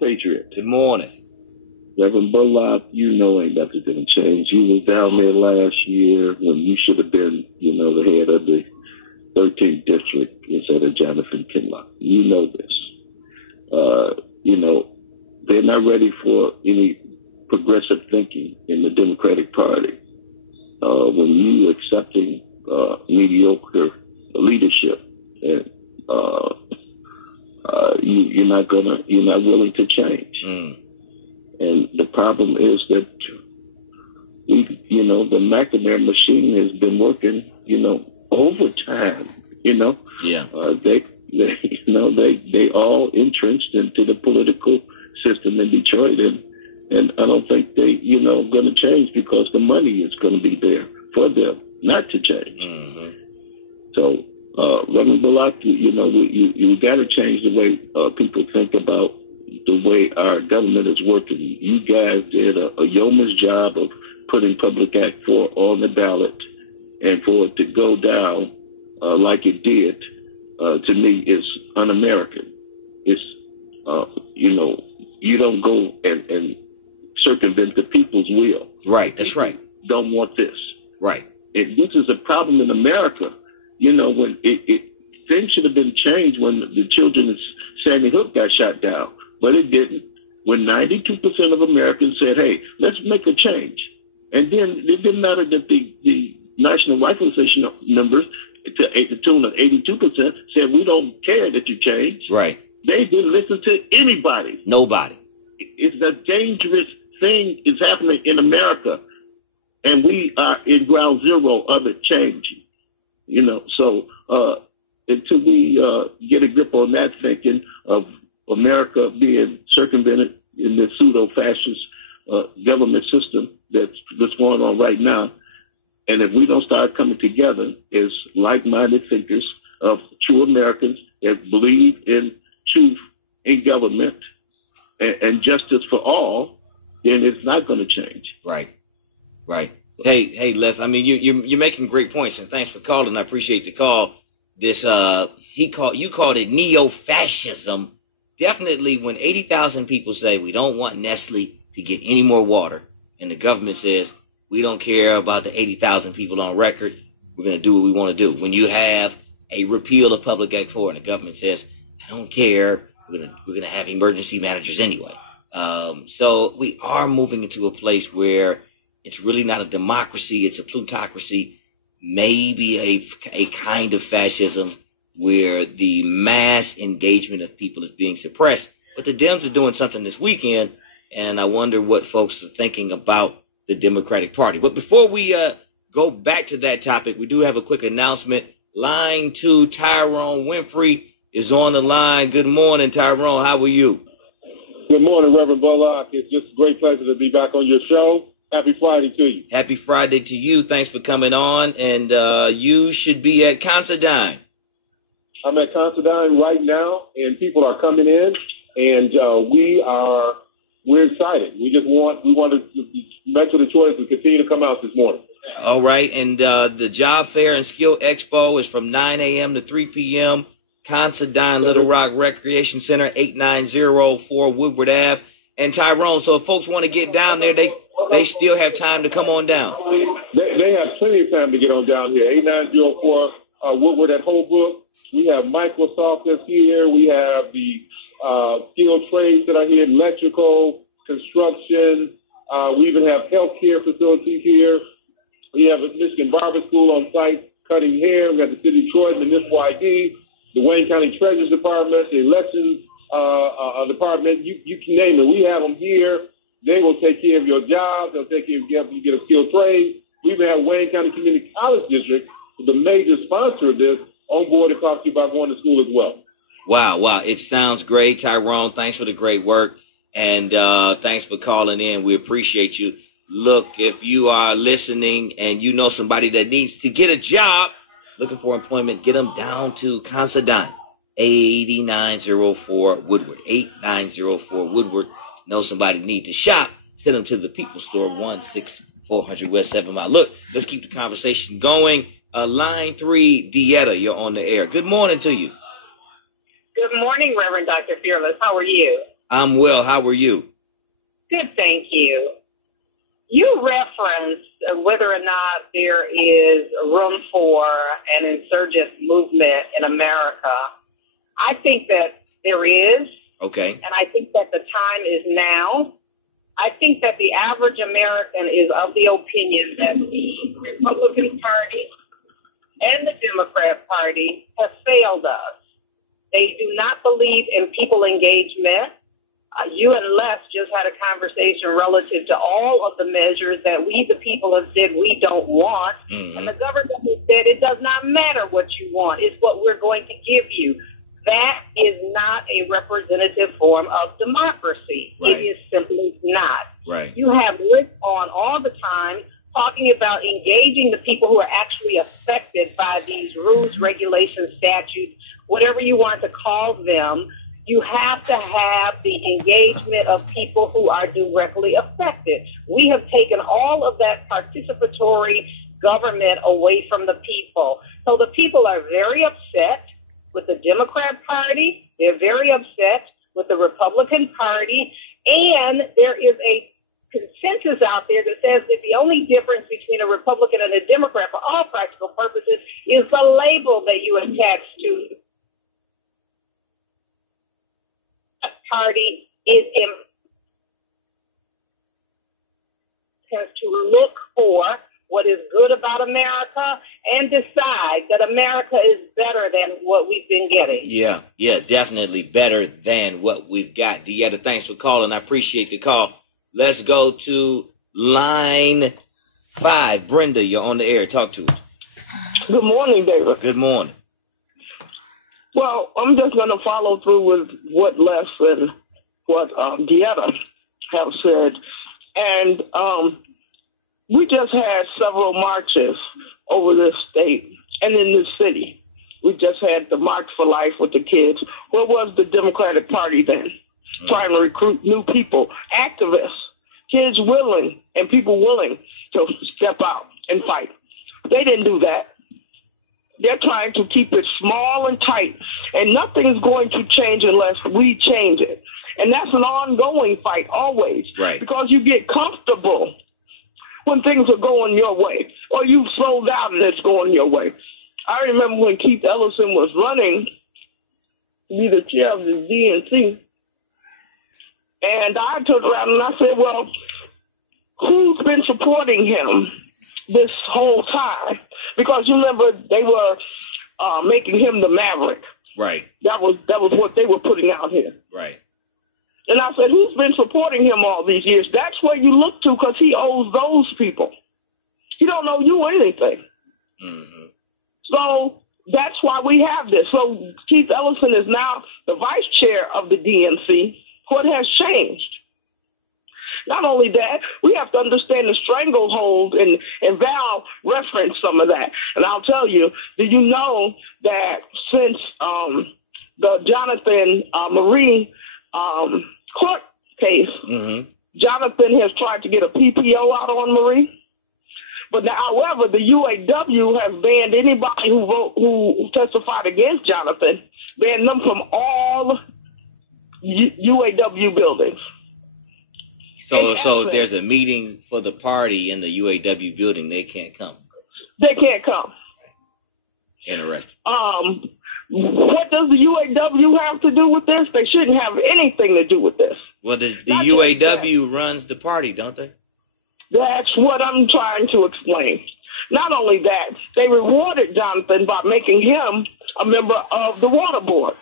Patriot. Good morning. Reverend Bullock, you know ain't nothing gonna change. You was down there last year when you should have been, the head of the 13th district instead of Jonathan Kinlock. You know this. They're not ready for any progressive thinking in the Democratic Party. When you accepting mediocre leadership, and you're not willing to change. And the problem is that the McNamara machine has been working, overtime. Yeah. They all entrenched into the political system in Detroit, and I don't think they, going to change because the money is going to be there for them not to change. Mm-hmm. So, Reverend Bullock, you got to change the way people think about the way our government is working. You guys did a yeoman's job of putting Public Act 4 on the ballot, and for it to go down like it did, to me, is un-American. It's, you don't go and circumvent the people's will. Right, that's right. Don't want this. Right. And this is a problem in America. When things should have been changed when the children of Sandy Hook got shot down, but it didn't. When 92% of Americans said, hey, let's make a change. And then it didn't matter that the National Rifle Association members, to the tune of 82%, said, we don't care that you change. Right. They didn't listen to anybody. Nobody. It's a dangerous thing is happening in America, and we are in ground zero of it changing. So until we get a grip on that thinking of America being circumvented in this pseudo-fascist government system that's going on right now, and if we don't start coming together as like-minded thinkers of true Americans that believe in truth in government and justice for all, then it's not going to change. Right. Hey, Les. I mean, you're making great points, and thanks for calling. I appreciate the call. This you called it neo-fascism. Definitely, when 80,000 people say we don't want Nestle to get any more water, and the government says we don't care about the 80,000 people on record, we're going to do what we want to do. When you have a repeal of Public Act 4, and the government says I don't care, we're gonna have emergency managers anyway. So we are moving into a place where it's really not a democracy; it's a plutocracy, maybe a kind of fascism where the mass engagement of people is being suppressed. But the Dems are doing something this weekend, and I wonder what folks are thinking about the Democratic Party. But before we go back to that topic, we do have a quick announcement. Line 2, Tyrone Winfrey is on the line. Good morning, Tyrone. How are you? Good morning, Reverend Bullock. It's just a great pleasure to be back on your show. Happy Friday to you. Happy Friday to you. Thanks for coming on. And you should be at Considine. I'm at Considine right now, and people are coming in, and we're excited. We want Metro Detroit to continue to come out this morning. All right, and the Job Fair and Skill Expo is from 9 a.m. to 3 p.m. Considine Little Rock Recreation Center, 8904 Woodward Ave. And Tyrone, so if folks want to get down there, they still have time to come on down. They have plenty of time to get on down here. 8904 Woodward at Holbrook. We have Microsoft that's here. We have the skilled trades that are here, electrical, construction. We even have healthcare facilities here. We have a Michigan Barber School on site cutting hair. We have the City of Detroit Municipal ID, the Wayne County Treasurer's Department, the Elections Department. You can name it. We have them here. They will take care of your job. They'll take care of you get a skilled trade. We even have Wayne County Community College District, the major sponsor of this, on board to talk to you about going to school as well. Wow. It sounds great, Tyrone. Thanks for the great work. And thanks for calling in. We appreciate you. Look, if you are listening and you know somebody that needs to get a job, looking for employment, get them down to Considine, 8904 Woodward, 8904 Woodward. Know somebody need to shop, send them to the People Store, 16400 West 7 Mile. Look, let's keep the conversation going. Line 3, Dieta, you're on the air. Good morning to you. Good morning, Reverend Dr. Fearless. How are you? I'm well. How are you? Good, thank you. You referenced whether or not there is room for an insurgent movement in America. I think that there is. Okay. And I think that the time is now. I think that the average American is of the opinion that the Republican Party and the Democrat Party have failed us. They do not believe in people engagement. You and Les just had a conversation relative to all of the measures that we, the people, have said we don't want. Mm-hmm. And the government has said it does not matter what you want. It's what we're going to give you. That is not a representative form of democracy. Right. It is simply not. Right. You have Rick on all the time talking about engaging the people who are actually affected by these rules, regulations, statutes, whatever you want to call them. You have to have the engagement of people who are directly affected. We have taken all of that participatory government away from the people. So the people are very upset with the Democrat Party. They're very upset with the Republican Party. And there is a consensus out there that says that the only difference between a Republican and a Democrat for all practical purposes is the label that you attach to party is to look for what is good about America and decide that America is better than what we've been getting. Yeah, definitely better than what we've got. Deetta, thanks for calling. I appreciate the call. Let's go to line 5. Brenda, you're on the air. Talk to us. Good morning, David. Good morning. Well, I'm just going to follow through with what Les and what Deetta have said. And we just had several marches over this state and in this city. We just had the March for Life with the kids. Where was the Democratic Party then? Trying to recruit new people, activists, kids willing and people willing to step out and fight. They didn't do that. They're trying to keep it small and tight, and nothing's going to change unless we change it. And that's an ongoing fight always, right? Because you get comfortable when things are going your way, or you've sold out and it's going your way. I remember when Keith Ellison was running to be the chair of the DNC, and I turned around and I said, well, who's been supporting him this whole time? Because you remember they were making him the maverick. Right. That was what they were putting out here. Right. And I said, who's been supporting him all these years? That's where you look to, because he owes those people. He don't owe you anything. Mm-hmm. So that's why we have this. So Keith Ellison is now the vice chair of the DNC. What has changed? Not only that, we have to understand the stranglehold, and Val referenced some of that. And I'll tell you, do you know that since the Jonathan Marie court case, mm-hmm. Jonathan has tried to get a PPO out on Marie? But now, however, the UAW has banned anybody who testified against Jonathan, banned them from all UAW buildings. So if there's a meeting for the party in the UAW building, they can't come. They can't come. Interesting. What does the UAW have to do with this? They shouldn't have anything to do with this. Well, the UAW runs the party, don't they? That's what I'm trying to explain. Not only that, they rewarded Jonathan by making him a member of the water board.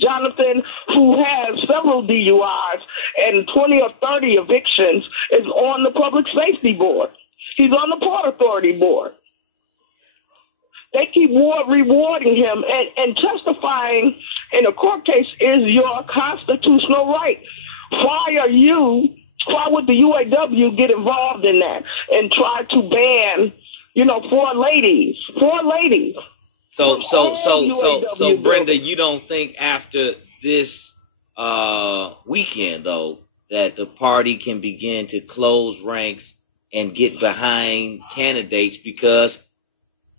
Jonathan, who has several DUIs and 20 or 30 evictions, is on the public safety board. He's on the Port Authority board. They keep rewarding him, and testifying in a court case is your constitutional right. Why would the UAW get involved in that and try to ban, four ladies? So, Brenda, you don't think after this weekend, though, that the party can begin to close ranks and get behind candidates? Because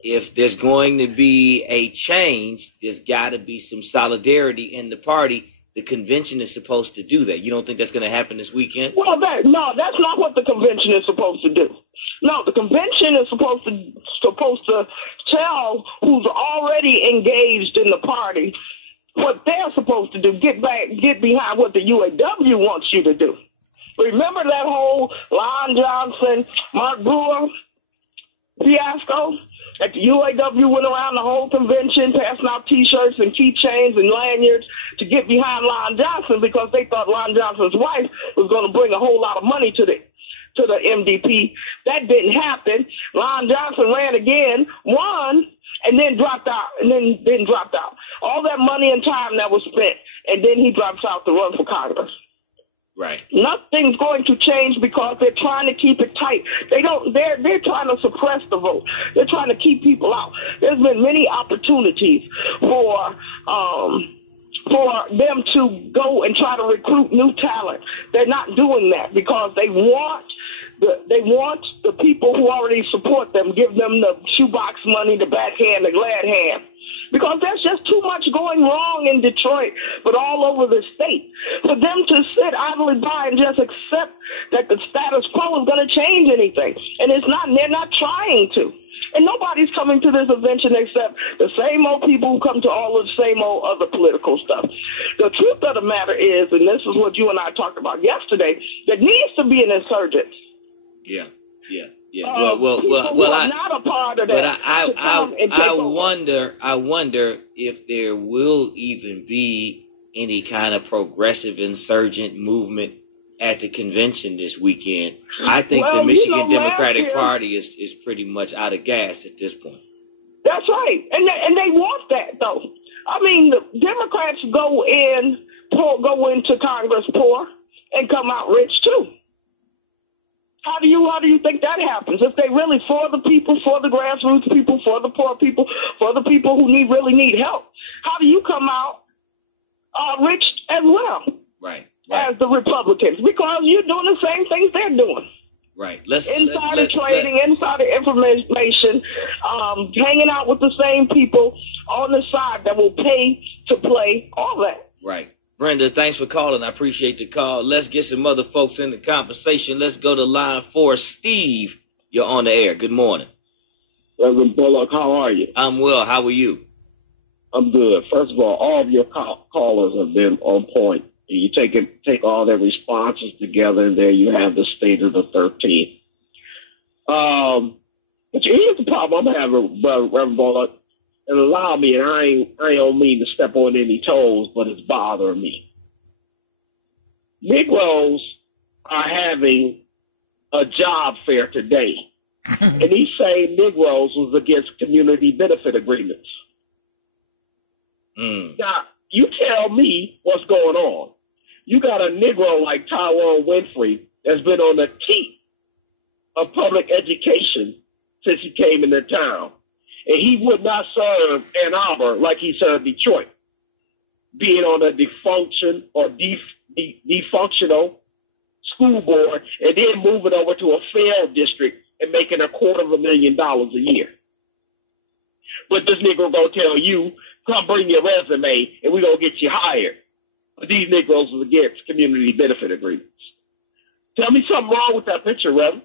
if there's going to be a change, there's got to be some solidarity in the party the convention is supposed to do that. You don't think that's going to happen this weekend? Well, that's not what the convention is supposed to do. No, the convention is supposed to tell who's already engaged in the party what they're supposed to do. Get behind what the UAW wants you to do. Remember that whole Lon Johnson, Mark Brewer fiasco? That the UAW went around the whole convention passing out T-shirts and keychains and lanyards to get behind Lon Johnson because they thought Lon Johnson's wife was going to bring a whole lot of money to the MDP. That didn't happen. Lon Johnson ran again, won, and then dropped out, All that money and time that was spent, and then he drops out to run for Congress. Right. Nothing's going to change because they're trying to keep it tight. They're trying to suppress the vote. They're trying to keep people out. There's been many opportunities for them to go and try to recruit new talent. They're not doing that because they want the people who already support them, give them the shoebox money, the backhand, the glad hand. Because there's just too much going wrong in Detroit, but all over the state. For them to sit idly by and just accept that the status quo is going to change anything. And it's not, and they're not trying to. And nobody's coming to this convention except the same old people who come to all of the same old other political stuff. The truth of the matter is, and this is what you and I talked about yesterday, there needs to be an insurgence. Yeah. I'm not a part of that. But I wonder if there will even be any kind of progressive insurgent movement at the convention this weekend. I think the Michigan Democratic Party is pretty much out of gas at this point. That's right, and they want that though. I mean, the Democrats go into Congress poor and come out rich too. How do you think that happens? If they really for the people, for the grassroots people, for the poor people, for the people who really need help, how do you come out rich as well? Right. As the Republicans, because you're doing the same things they're doing. Right. Insider trading, insider information, hanging out with the same people on the side that will pay to play, all that. Right. Brenda, thanks for calling. I appreciate the call. Let's get some other folks in the conversation. Let's go to line 4. Steve, you're on the air. Good morning. Reverend Bullock, how are you? I'm well. How are you? I'm good. First of all of your callers have been on point. You take all their responses together, and there you have the state of the 13th. But here's the problem I'm having, Reverend Bullock. And allow me, and I don't mean to step on any toes, but it's bothering me. Negroes are having a job fair today, and these same Negroes was against community benefit agreements. Now, you tell me what's going on. You got a Negro like Tyrone Winfrey that's been on the teat of public education since he came into town. And he would not serve Ann Arbor like he served Detroit, being on a defunctional school board and then moving over to a failed district and making $250,000 a year. But this Negro gonna tell you, come bring your resume and we're gonna get you hired. But these Negroes are against community benefit agreements. Tell me something wrong with that picture, Reverend.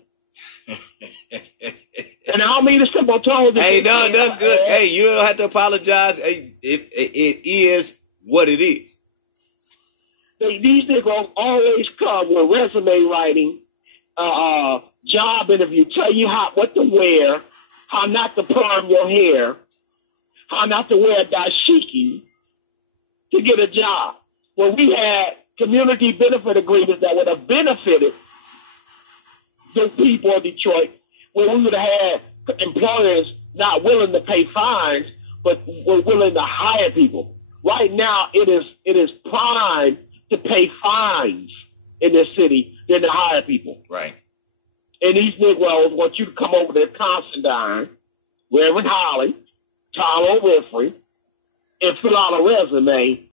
And I don't mean to step on toes. Hey, no, that's good. Hey, you don't have to apologize. Hey, it is what it is. These Negroes always come with resume writing, job interview, tell you what to wear, how not to perm your hair, how not to wear a dashiki to get a job. Well, we had community benefit agreements that would have benefited the people of Detroit, where we would have had employers not willing to pay fines, but were willing to hire people. Right now, it is prime to pay fines in this city than to hire people. Right. And these Negroes want you to come over to Considine, Reverend Holly, Tyler Winfrey, and fill out a resume